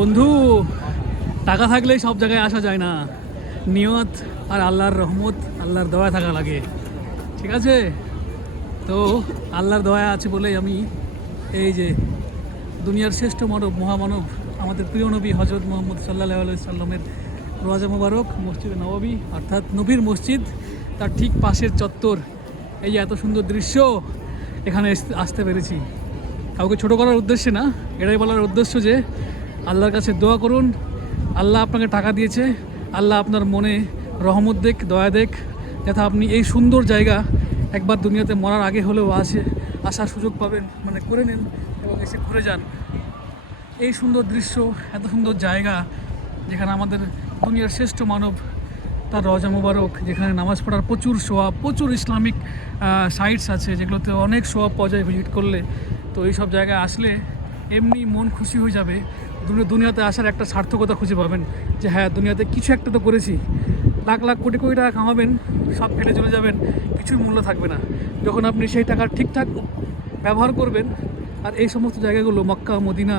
বন্ধু, টাকা থাকলেই সব জায়গায় আসা যায় না। নিয়ত আর আল্লাহর রহমত, আল্লাহর দয়া থাকা লাগে, ঠিক আছে? তো আল্লাহর দয়া আছে বলেই আমি এই যে দুনিয়ার শ্রেষ্ঠ মানব, মহামানব, আমাদের প্রিয় নবী হজরত মোহাম্মদ সাল্লাল্লাহু আলাইহি সাল্লামের রওজা মোবারক মসজিদে নববী অর্থাৎ নবীর মসজিদ, তার ঠিক পাশের চত্বর, এই যে এত সুন্দর দৃশ্য, এখানে আসতে পেরেছি। কাউকে ছোটো করার উদ্দেশ্যে না, এটাই বলার উদ্দেশ্য যে আল্লাহর কাছে দোয়া করুন। আল্লাহ আপনাকে টাকা দিয়েছে, আল্লাহ আপনার মনে রহমত দেখ, দয়া দেখ, যাতে আপনি এই সুন্দর জায়গা একবার দুনিয়াতে মরার আগে হলেও আসার সুযোগ পাবেন, মানে করে নিন এবং এসে ঘুরে যান। এই সুন্দর দৃশ্য, এত সুন্দর জায়গা, যেখানে আমাদের দুনিয়ার শ্রেষ্ঠ মানব তার রওজা মোবারক, যেখানে নামাজ পড়ার প্রচুর সোয়াব, প্রচুর ইসলামিক সাইটস আছে যেগুলোতে অনেক সোয়াব পাওয়া যায় ভিজিট করলে। তো এই সব জায়গায় আসলে এমনি মন খুশি হয়ে যাবে। দুনিয়াতে আসার একটা সার্থকতা খুঁজে পাবেন যে হ্যাঁ, দুনিয়াতে কিছু একটা তো করেছি। লাখ লাখ কোটি কোটি টাকা কামাবেন, সব ফেলে চলে যাবেন, কিছুর মূল্য থাকবে না যখন আপনি সেই টাকার ঠিকঠাক ব্যবহার করবেন। আর এই সমস্ত জায়গাগুলো, মক্কা, মদিনা,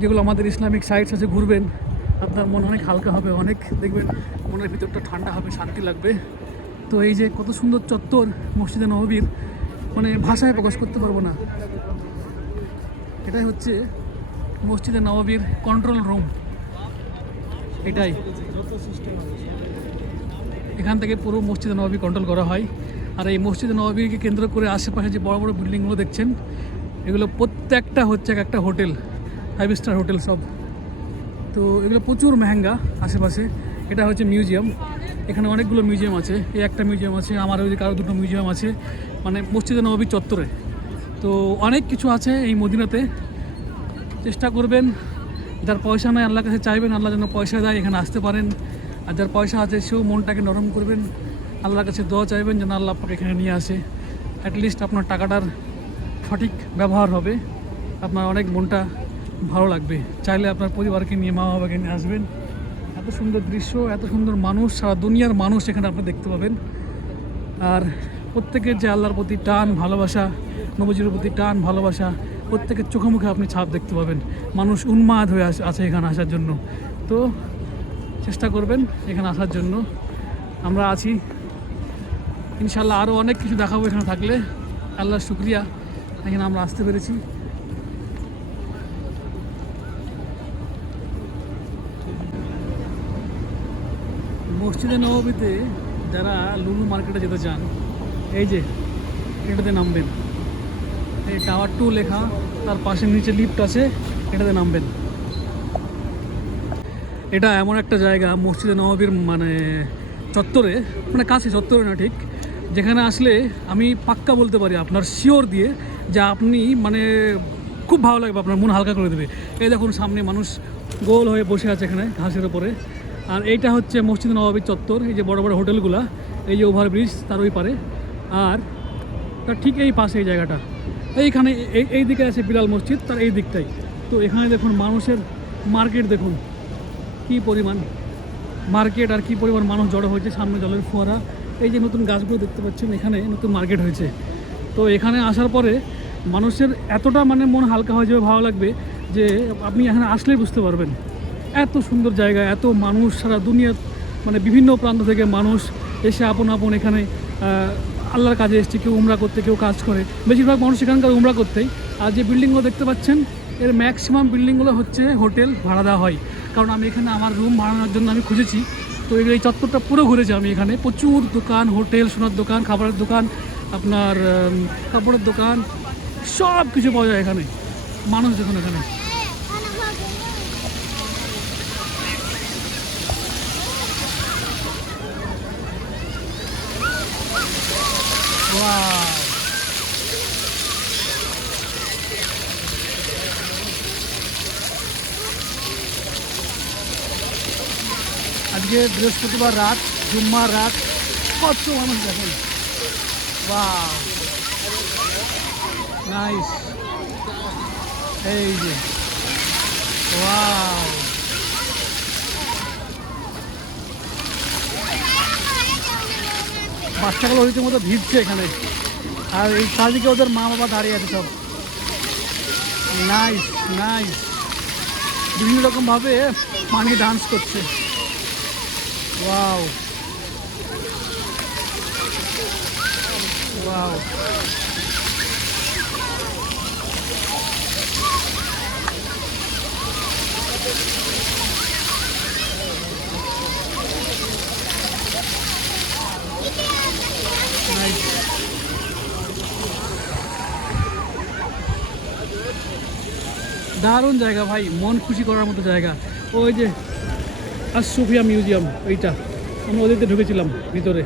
যেগুলো আমাদের ইসলামিক সাইটস আছে, ঘুরবেন, আপনার মন অনেক হালকা হবে, অনেক দেখবেন মনের ভিতরটা ঠান্ডা হবে, শান্তি লাগবে। তো এই যে কত সুন্দর চত্বর মসজিদে নববীর, মানে ভাষায় প্রকাশ করতে পারবো না। এটাই হচ্ছে মসজিদে নববীর কন্ট্রোল রুম, এটাই। এখান থেকে পুরো মসজিদে নববী কন্ট্রোল করা হয়। আর এই মসজিদে নববীকে কেন্দ্র করে আশেপাশে যে বড় বড় বিল্ডিংগুলো দেখছেন, এগুলো প্রত্যেকটা হচ্ছে একটা হোটেল, 5 স্টার হোটেল সব। তো এগুলো প্রচুর মেহেঙ্গা আশেপাশে। এটা হচ্ছে মিউজিয়াম, এখানে অনেকগুলো মিউজিয়াম আছে। এই একটা মিউজিয়াম আছে, আমার ওই যে কারো দুটো মিউজিয়াম আছে, মানে মসজিদে নববী চত্বরে। তো অনেক কিছু আছে এই মদিনাতে। চেষ্টা করবেন, যার পয়সা নাই আল্লাহর কাছে চাইবেন আল্লাহ যেন পয়সা দেয়, এখানে আসতে পারেন। আর যার পয়সা আছে সেও মনটাকে নরম করবেন, আল্লাহর কাছে দোয়া চাইবেন যেন আল্লাহ আপনাকে এখানে নিয়ে আসে। অ্যাটলিস্ট আপনার টাকাটার সঠিক ব্যবহার হবে, আপনার অনেক মনটা ভালো লাগবে। চাইলে আপনার পরিবারকে নিয়ে, মা বাবাকে নিয়ে আসবেন। এত সুন্দর দৃশ্য, এত সুন্দর মানুষ, সারা দুনিয়ার মানুষ এখানে আপনি দেখতে পাবেন। আর প্রত্যেকের যে আল্লাহর প্রতি টান ভালোবাসা, নবীজির প্রতি টান ভালোবাসা, প্রত্যেকের চোখে মুখে আপনি ছাপ দেখতে পাবেন। মানুষ উন্মাদ হয়ে আছে এখানে আসার জন্য। তো চেষ্টা করবেন এখানে আসার জন্য, আমরা আছি ইনশাল্লাহ। আরও অনেক কিছু দেখাবো এখানে থাকলে। আল্লাহর শুকরিয়া এখানে আমরা আসতে পেরেছি। মসজিদে নববীতে যারা লুলু মার্কেটে যেতে চান, এই যে এটাতে নামবেন, এই টাওয়ার 2 লেখা, তার পাশে নিচে লিফট আছে, এটাতে নামবেন। এটা এমন একটা জায়গা মসজিদে নববীর মানে চত্বরে, মানে কাছে, চত্বরে না ঠিক, যেখানে আসলে আমি পাক্কা বলতে পারি আপনার শিওর দিয়ে যে আপনি মানে খুব ভালো লাগবে, আপনার মন হালকা করে দেবে। এই দেখুন সামনে মানুষ গোল হয়ে বসে আছে এখানে ঘাসের ওপরে। আর এইটা হচ্ছে মসজিদ নববীর চত্বর, এই যে বড় বড় হোটেলগুলা, এই যে ওভারব্রিজ তার ওই পারে। আর তার ঠিক এই পাশে এই জায়গাটা, এইখানে এই দিকে আছে বিলাল মসজিদ, তার এই দিকটাই। তো এখানে দেখুন মানুষের মার্কেট, দেখুন কী পরিমাণ মার্কেট আর কী পরিমাণ মানুষ জড়ো হয়েছে। সামনে জলের ফোয়ারা, এই যে নতুন গাছগুলো দেখতে পাচ্ছেন, এখানে নতুন মার্কেট হয়েছে। তো এখানে আসার পরে মানুষের এতটা মানে মন হালকা হয়ে যাবে, ভালো লাগবে যে আপনি এখানে আসলেই বুঝতে পারবেন। এত সুন্দর জায়গা, এত মানুষ, সারা দুনিয়ার মানে বিভিন্ন প্রান্ত থেকে মানুষ এসে আপন আপন এখানে আল্লাহর কাজে এসছে। কেউ উমরা করতে, কেউ কাজ করে, বেশিরভাগ মানুষ এখানকার উমরা করতেই। আর যে বিল্ডিংগুলো দেখতে পাচ্ছেন, এর ম্যাক্সিমাম বিল্ডিংগুলো হচ্ছে হোটেল ভাড়া দেওয়া হয়। কারণ আমি এখানে আমার রুম ভাড়ানোর জন্য আমি খুঁজেছি। তো এই চত্বরটা পুরো ঘুরেছি আমি। এখানে প্রচুর দোকান, হোটেল, সোনার দোকান, খাবারের দোকান, আপনার কাপড়ের দোকান, সব কিছু পাওয়া যায় এখানে। মানুষ দেখুন এখানে, আজকে বৃহস্পতিবার রাত, জুম্মার রাত, কত মানুষ দেখেন। Wow, nice. এই যে ওয়াও, বাচ্চাগুলো রীতিমতো ভিড়ছে এখানে। আর এই চারদিকে ওদের মা বাবা দাঁড়িয়ে আছে সব। নাইস নাইস বিভিন্ন রকমভাবে পানি ডান্স করছে। Wow wow, nice. দারুণ জায়গা ভাই, মন খুশি করার মতো জায়গা। ওই যে আশুফিয়া মিউজিয়াম, ওইটা আমরা ওদেরকে ঢুকেছিলাম ভিতরে,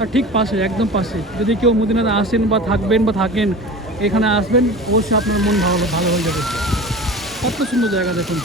আর ঠিক পাশে, একদম পাশে। যদি কেউ মদিনাতে আসেন বা থাকবেন বা থাকেন, এখানে আসবেন, অবশ্যই আপনার মন ভালো ভালো হয়ে যাবে। কত সুন্দর জায়গা দেখুন।